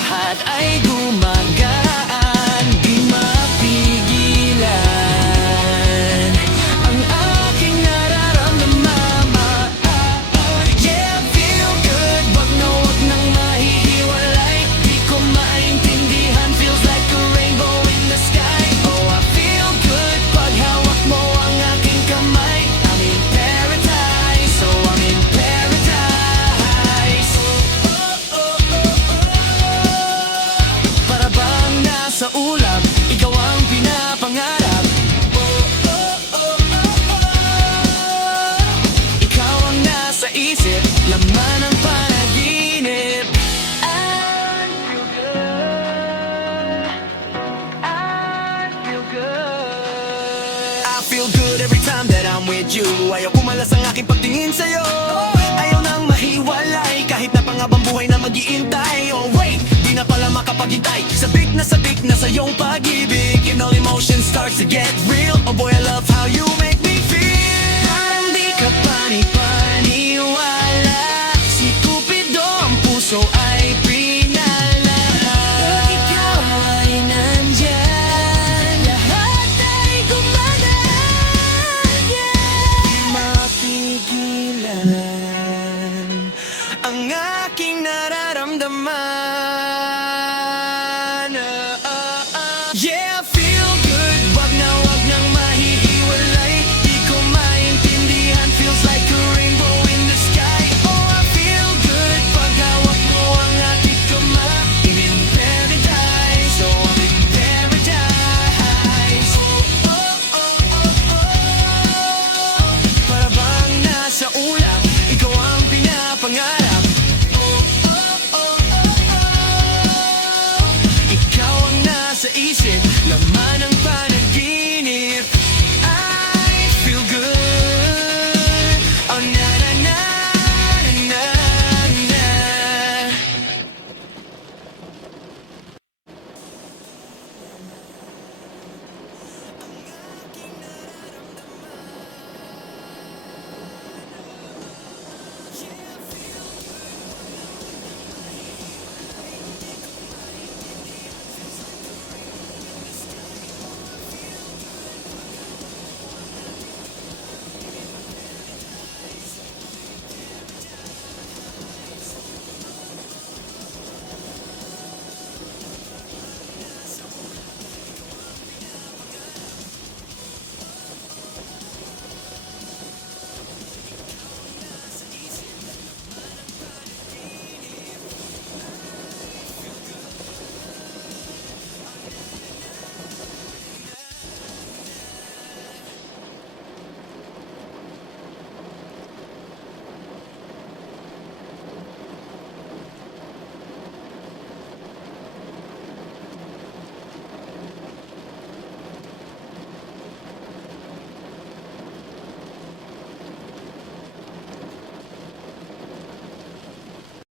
lahat ay gumagaan, di mapigilan ang aking nararamdaman. Yeah, feel good, wag na wag nang mahihiwalay. Di ko maintindihan, feels like a rainbow in the sky. Oh, I feel good pag hawak mo ang aking kamay. I'm in paradise, oh I'm in paradise. Para bang nasa ulap, ikaw ang pinapangarap. Ikaw ang nasa isip, laman ng panaginip. I feel good, I feel good. I feel good every time that I'm with you. Ayaw kumalas ang aking pagtingin sa'yo. Ayaw nang mahiwalay, kahit na pangabang buhay na mag-iintay. Oh wait, di na pala makapaghintay. Sabik na sa iyong pag-ibig, and all emotions starts to get real. Oh boy, I love